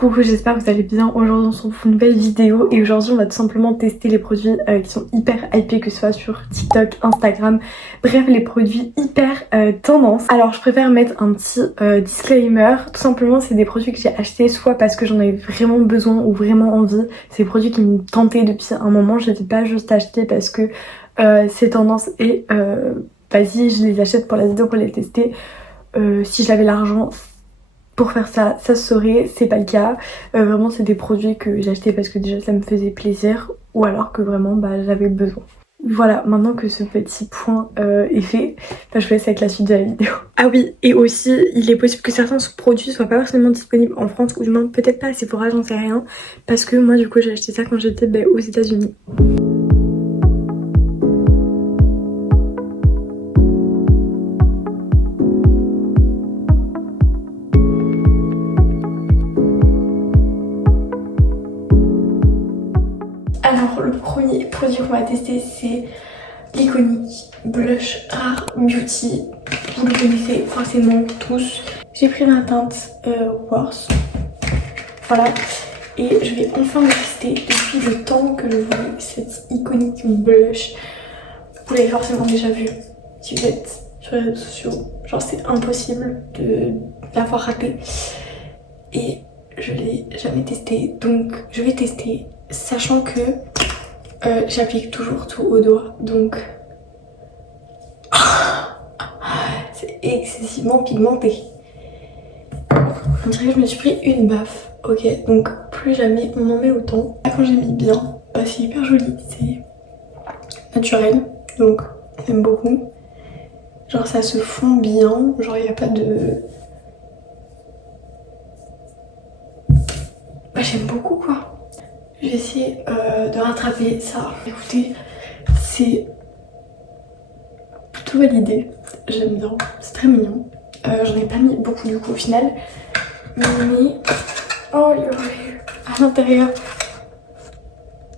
coucou, j'espère que vous allez bien. Aujourd'hui on se retrouve pour une nouvelle vidéo et aujourd'hui on va tout simplement tester les produits qui sont hyper hypés, que ce soit sur TikTok, Instagram, bref les produits hyper tendance. Alors je préfère mettre un petit disclaimer, tout simplement c'est des produits que j'ai achetés soit parce que j'en avais vraiment besoin ou vraiment envie, c'est des produits qui me tentaient depuis un moment, je les ai pas juste achetés parce que c'est tendance et vas-y je les achète pour la vidéo pour les tester. Si j'avais l'argent pour faire ça, ça se saurait, c'est pas le cas. Vraiment c'est des produits que j'ai achetés parce que déjà ça me faisait plaisir ou alors que vraiment j'avais besoin. Voilà, maintenant que ce petit point est fait, je vous laisse avec la suite de la vidéo. Ah oui, et aussi il est possible que certains produits soient pas forcément disponibles en France ou du moins peut-être pas à Sephora, j'en sais rien, parce que moi du coup j'ai acheté ça quand j'étais aux États-Unis. Alors le premier produit qu'on va tester c'est l'iconique Blush Rare Beauty. Vous le connaissez forcément tous. J'ai pris ma teinte Worth. Voilà. Et je vais enfin le tester depuis le temps que je voulais cette iconique blush. Vous l'avez forcément déjà vu si vous êtes sur les réseaux sociaux. Genre c'est impossible de l'avoir raté. Et je l'ai jamais testé. Donc je vais tester. Sachant que j'applique toujours tout au doigt, donc c'est excessivement pigmenté. On dirait que je me suis pris une baffe. Ok, donc plus jamais on en met autant. Là quand j'ai mis bien, c'est hyper joli, c'est naturel, donc j'aime beaucoup. Genre ça se fond bien, genre il n'y a pas de... j'aime beaucoup quoi. Je vais essayer de rattraper ça. Écoutez, c'est plutôt validé. J'aime bien, c'est très mignon. J'en ai pas mis beaucoup du coup au final. Mais oh il y aurait à l'intérieur.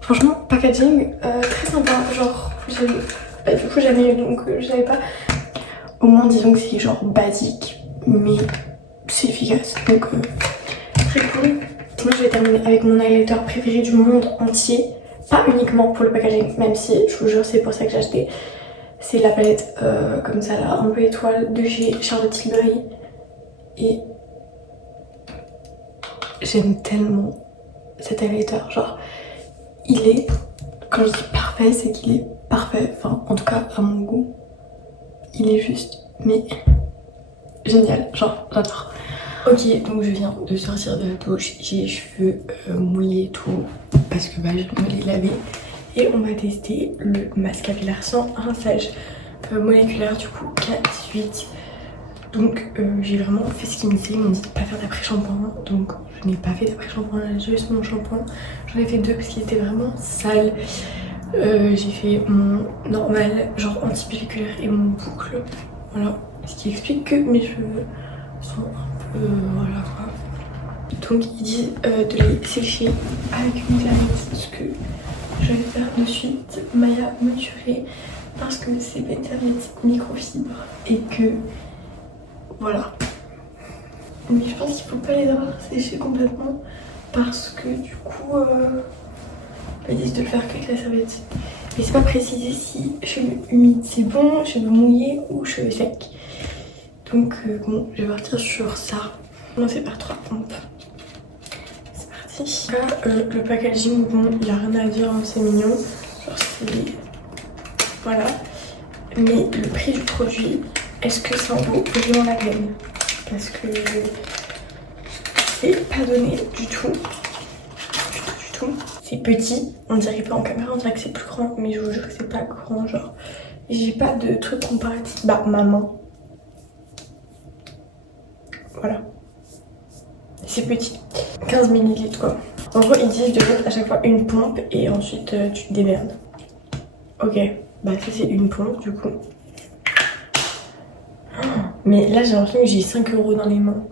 Franchement, packaging très sympa. Genre, du coup j'avais eu donc je savais pas. Au moins disons que c'est genre basique, mais c'est efficace. Donc très cool. Moi je vais terminer avec mon highlighter préféré du monde entier, pas uniquement pour le packaging, même si je vous jure c'est pour ça que j'ai acheté. C'est la palette comme ça là, un peu étoile de chez Charlotte Tilbury. Et j'aime tellement cet highlighter, genre il est, quand je dis parfait c'est qu'il est parfait, enfin en tout cas à mon goût, il est juste mais génial, genre j'adore. Ok, donc je viens de sortir de la douche, j'ai les cheveux mouillés tout parce que je me les laver. Et on va tester le masque capillaire sans rinçage moléculaire du coup K18. Donc j'ai vraiment fait ce qu'ils me disaient, ils m'ont dit de pas faire d'après-shampoing. Donc je n'ai pas fait d'après-shampoing, là j'ai juste mon shampoing. J'en ai fait deux parce qu'il était vraiment sale. J'ai fait mon normal, genre anti-pelliculaire et mon boucle. Voilà, ce qui explique que mes cheveux sont voilà quoi. Donc il dit de les sécher avec une serviette, ce que je vais faire de suite. Maya me tuerait parce que c'est pas une serviette microfibre et que voilà. Mais je pense qu'il faut pas les avoir séchés complètement parce que du coup ils disent de le faire qu'avec la serviette. Mais c'est pas précisé si cheveux humides c'est bon, cheveux mouillés ou cheveux secs. Donc bon, je vais partir sur ça. On fait par 3 pompes. C'est parti. Là, le packaging, bon, il n'y a rien à dire, hein, c'est mignon. Genre c'est... Voilà. Mais le prix du produit, est-ce que ça en vaut vraiment la peine? Parce que c'est pas donné du tout. Du tout. C'est petit, on dirait pas en caméra, on dirait que c'est plus grand. Mais je vous jure que c'est pas grand, genre. J'ai pas de truc comparatif. Ma main. Voilà. C'est petit. 15 ml quoi. En gros ils disent de mettre à chaque fois une pompe et ensuite tu te démerdes. Ok, ça c'est une pompe du coup. Mais là j'ai l'impression que j'ai 5 € dans les mains.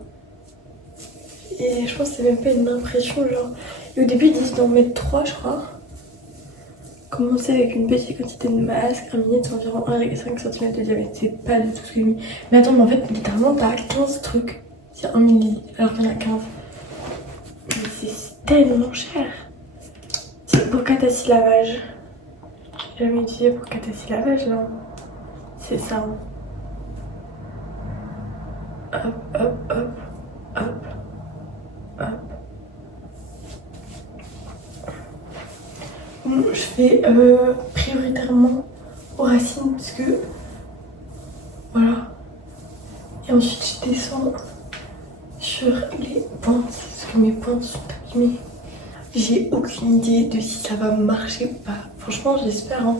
Et je pense que c'est même pas une impression genre. Et au début ils disent d'en mettre 3 je crois. Commencer avec une petite quantité de masque, 1 ml c'est environ 1,5 cm de diamètre. C'est pas du tout ce que j'ai mis. Mais attends, mais en fait littéralement t'as 15 trucs. C'est 1 ml alors qu'il y en a 15. c'est tellement cher. C'est pour Catassi lavage. J'ai jamais utilisé pour Catassi lavage, non. C'est ça. Hein. Hop, hop, hop, hop, hop. Bon, je fais prioritairement aux racines parce que voilà. Et ensuite je descends sur les pointes parce que mes pointes sont abîmées. J'ai aucune idée de si ça va marcher ou pas. Franchement j'espère hein,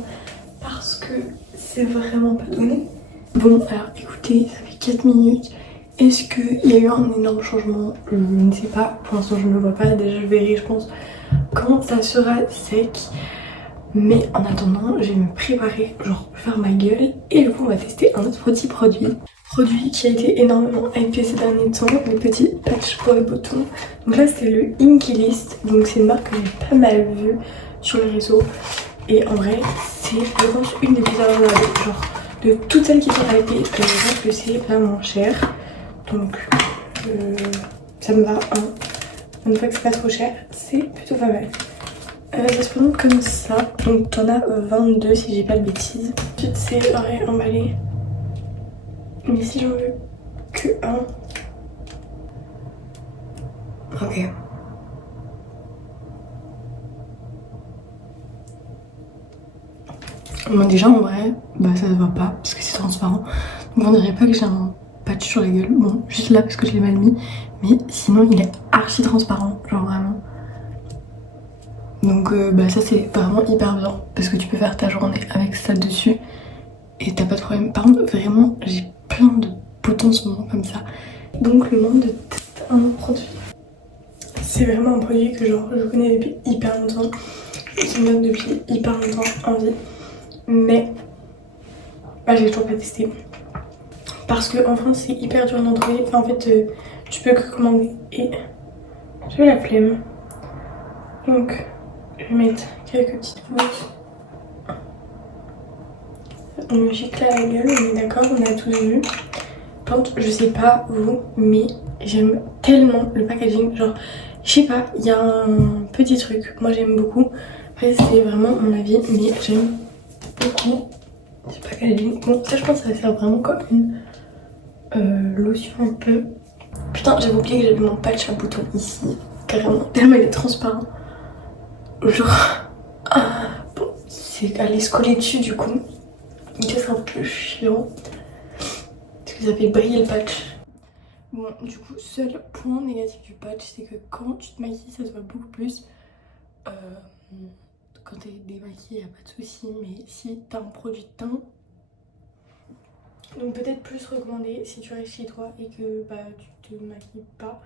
parce que c'est vraiment pas donné. Bon alors écoutez, ça fait 4 minutes. Est-ce qu'il y a eu un énorme changement? Je ne sais pas. Pour l'instant je ne le vois pas. Déjà je verrai je pense quand ça sera sec. Mais en attendant, je vais me préparer, genre faire ma gueule. Et du coup, on va tester un autre petit produit. Produit qui a été énormément hypé ces derniers temps, les petits patchs pour les boutons. Donc là, c'est le Inky List. Donc c'est une marque que j'ai pas mal vue sur les réseaux. Et en vrai, c'est, je pense, une des plus abordables. Genre, de toutes celles qui sont hypées, je pense que c'est vraiment cher. Donc, ça me va. Hein. Une fois que c'est pas trop cher, c'est plutôt pas mal. Ça se présente comme ça, donc t'en as 22 si j'ai pas de bêtises. Ensuite c'est pareil emballé. Mais si j'en veux que un. Ok. Bon déjà en vrai, bah ça se voit pas parce que c'est transparent. Donc on dirait pas que j'ai un patch sur la gueule. Bon, juste là parce que je l'ai mal mis. Mais sinon il est archi transparent, genre vraiment. Donc bah ça c'est vraiment hyper bien parce que tu peux faire ta journée avec ça dessus et t'as pas de problème. Par contre vraiment j'ai plein de boutons en ce moment comme ça. Donc le moment de tester un autre produit. C'est vraiment un produit que genre je connais depuis hyper longtemps et qui me donne depuis hyper longtemps envie. Mais bah j'ai toujours pas testé. Parce qu'en France c'est hyper dur d'en trouver. Enfin en fait tu peux que commander et j'ai la flemme. Donc je vais mettre quelques petites gouttes. On me gicle à la gueule, on est d'accord, on a tous vu. Par contre, je sais pas vous, mais j'aime tellement le packaging. Genre, je sais pas, il y a un petit truc. Moi j'aime beaucoup. Après, c'est vraiment mon avis, mais j'aime beaucoup ce packaging. Bon, ça, je pense que ça va faire vraiment comme une lotion un peu. Putain, j'avais oublié que j'avais mon patch à bouton ici. Carrément, tellement il est transparent. Genre, bon, c'est aller se coller dessus du coup. C'est un peu chiant parce que ça fait briller le patch. Bon, du coup, seul point négatif du patch, c'est que quand tu te maquilles, ça se voit beaucoup plus. Quand t'es démaquillée, y a pas de souci, mais si t'as un produit de teint, donc peut-être plus recommandé si tu restes chez toi et que bah tu te maquilles pas.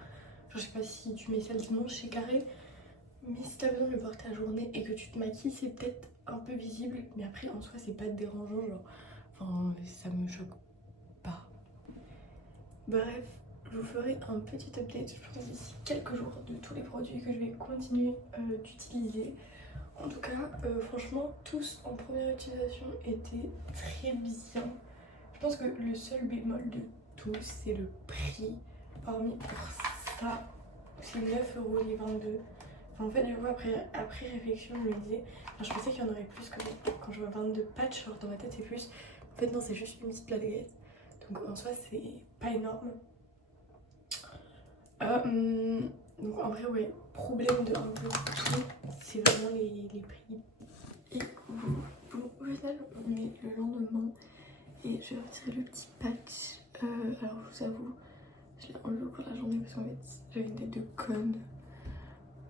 Genre, je sais pas si tu mets ça le dimanche, c'est carré. Mais si t'as besoin de le porter la journée et que tu te maquilles, c'est peut-être un peu visible. Mais après, en soi, c'est pas dérangeant. Genre, enfin, ça me choque pas. Bref, je vous ferai un petit update, je pense, d'ici quelques jours de tous les produits que je vais continuer d'utiliser. En tout cas, franchement, tous en première utilisation étaient très bien. Je pense que le seul bémol de tous, c'est le prix. Hormis pour ça, c'est 9 € les 22. Enfin, en fait, du coup, après réflexion, je me disais, enfin, je pensais qu'il y en aurait plus quand je vois 22 patchs, genre dans ma tête, c'est plus. En fait, non, c'est juste une petite plaquette. Donc en soi, c'est pas énorme. Donc en vrai, ouais, problème de un peu tout, c'est vraiment les prix. Et bon, au final, on est le lendemain et je vais retirer le petit patch. Alors je vous avoue, je l'ai enlevé au cours de la journée parce qu'en fait j'avais une tête de conne.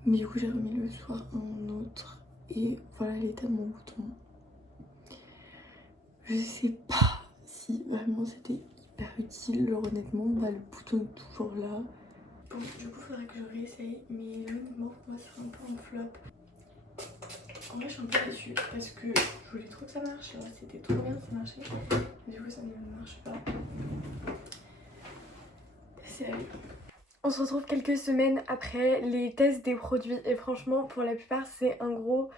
Mais du coup j'ai remis le soir un autre et voilà l'état de mon bouton. Je sais pas si vraiment c'était hyper utile, genre honnêtement, bah le bouton est toujours là. Bon, du coup faudrait que je réessaye, mais honnêtement moi c'est un peu un flop. En vrai je suis un peu déçue parce que je voulais trop que ça marche, là c'était trop bien, ça marchait. Du coup ça ne marche pas. C'est allé. On se retrouve quelques semaines après les tests des produits et franchement pour la plupart c'est un gros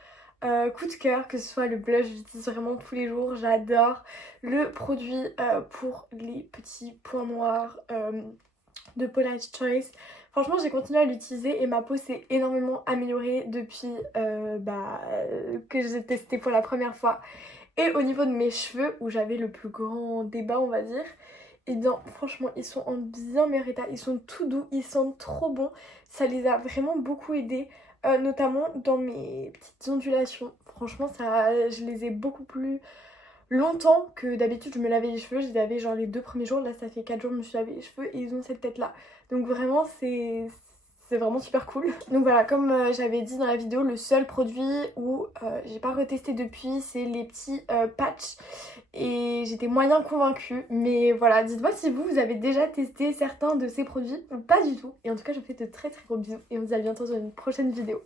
coup de cœur, que ce soit le blush, j'utilise vraiment tous les jours, j'adore. Le produit pour les petits points noirs de Paula's Choice, Franchement j'ai continué à l'utiliser et ma peau s'est énormément améliorée depuis que j'ai testé pour la première fois. Et au niveau de mes cheveux, où j'avais le plus grand débat on va dire, et bien franchement ils sont en bien meilleur état, ils sont tout doux, ils sentent trop bon, ça les a vraiment beaucoup aidés, notamment dans mes petites ondulations. Franchement ça, je les ai beaucoup plus longtemps que d'habitude. Je me lavais les cheveux, je les avais genre les 2 premiers jours, là ça fait 4 jours que je me suis lavé les cheveux et ils ont cette tête là. Donc vraiment c'est vraiment super cool. Donc voilà, comme j'avais dit dans la vidéo, le seul produit où j'ai pas retesté depuis, c'est les petits patchs. Et j'étais moyen convaincue. Mais voilà, dites-moi si vous avez déjà testé certains de ces produits ou pas du tout. Et en tout cas, je vous fais de très très gros bisous. Et on se dit à bientôt dans une prochaine vidéo.